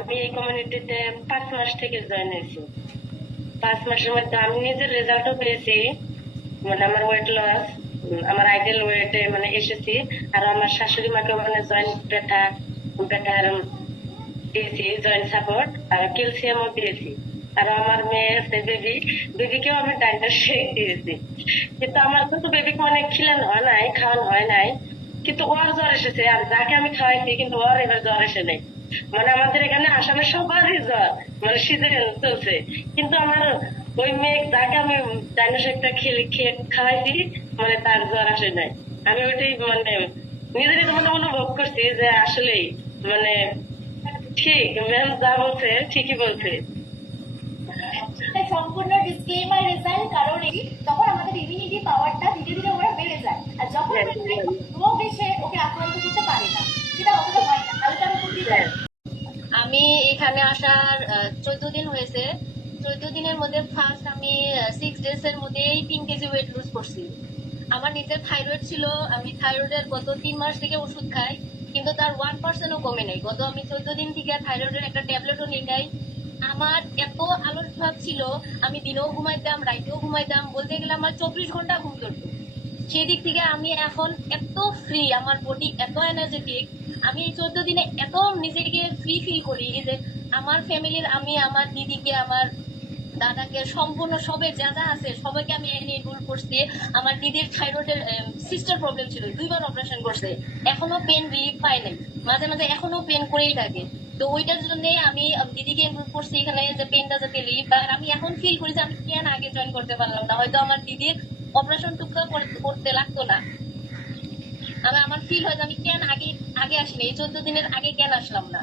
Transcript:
আমি এই কমিউনিটিতে 5 মাস থেকে জয়েন হয়েছি। 5 মাসের মধ্যে আমি নিজের রেজাল্টও পেয়েছি, মানে আমার ওয়েট লস, আমার আইডিয়াল ওয়েটে মানে এসেছি। আর আমার শাশুড়ি মাকে মানে জয়েন্ট ব্যথার দিয়েছি, জয়েন্ট সাপোর্ট আর ক্যালসিয়ামও দিয়েছি। আর আমার মেয়ে আছে বেবিকেও আমি ডাইটার শেক দিয়েছি। কিন্তু আমার তো বেবিকে মানে খিলানো হয় নাই, খাওয়ানো হয় নাই, কিন্তু ওর জ্বর এসেছে। আর যাকে আমি খাওয়াইছি কিন্তু ওর এবার জ্বর এসে নেই। মানে আমাদের এখানে আসামে সবারই জ্বর, মানে সিজারিয়ান চলছে। কিন্তু আমার ওই মেয়ে যাকে আমি ডাইনোসেকটা খেয়ে খাওয়াইছি, মানে তার জ্বর আসে নাই। আমি ওইটাই মানে নিজেরই মনে অনুভব করছি যে আসলেই মানে ঠিক ম্যাম যা বলছে ঠিকই বলছে। সম্পূর্ণ ডিসক্লেমার রেজাল্ট, কারণ তখন আমাদের ইমিউনিটি পাওয়ারটা ধীরে ধীরে ওরা বেড়ে যায়, আর যখন রোগ এসে ওকে আক্রান্ত করতে পারে না, সেটা অতটা হয় না, হালকার উপর দিয়ে যায়। আমি এখানে আসার 14 দিন হয়েছে। 14 দিনের মধ্যে ফার্স্ট আমি 6 days এর মধ্যেই 3 কেজি ওয়েট লুজ করছি। আমার নিজের থাইরয়েড ছিল, আমি থাইরয়েডের গত 3 মাস থেকে ওষুধ খাই, কিন্তু তার 1%ও কমে নাই। গত আমি 14 দিন থেকে থাইরয়েডের একটা ট্যাবলেটও নিই নাই। আমার এত আলস ভাব ছিল, আমি দিনেও ঘুমাইতাম, রাইতেও ঘুমাইতাম, বলতে গেলে আমার 24 ঘন্টা ঘুম ধরতো। সেদিক থেকে আমি এখন এত ফ্রি, আমার বডি এত এনার্জেটিক। আমি এই 14 দিনে এত নিজেকে ফ্রি ফিল করি যে আমার ফ্যামিলির, আমি আমার দিদিকে, আমার দাদাকে, সম্পূর্ণ সবে যা যা আছে সবাইকে আমি এনরোল করছি। আমার দিদির থাইরয়েডের সিস্টার প্রবলেম ছিল, 2বার অপারেশন করছে, এখনো পেন রিলিফ পাই নাই, মাঝে মাঝে এখনো পেন করেই থাকে। তো ওইটার জন্য আমি দিদিকে এনরোল করছি এখানে, যে পেনটা যাতে রিলিফ পায়। আর আমি এখন ফিল করি যে আমি কেন আগে জয়েন করতে পারলাম না, হয়তো আমার দিদির অপারেশন টুকরা করতে লাগতো না। আমার ফিল হয় যে আমি কেন আগে আগে আসিনি, এই 14 দিনের আগে কেন আসলাম না।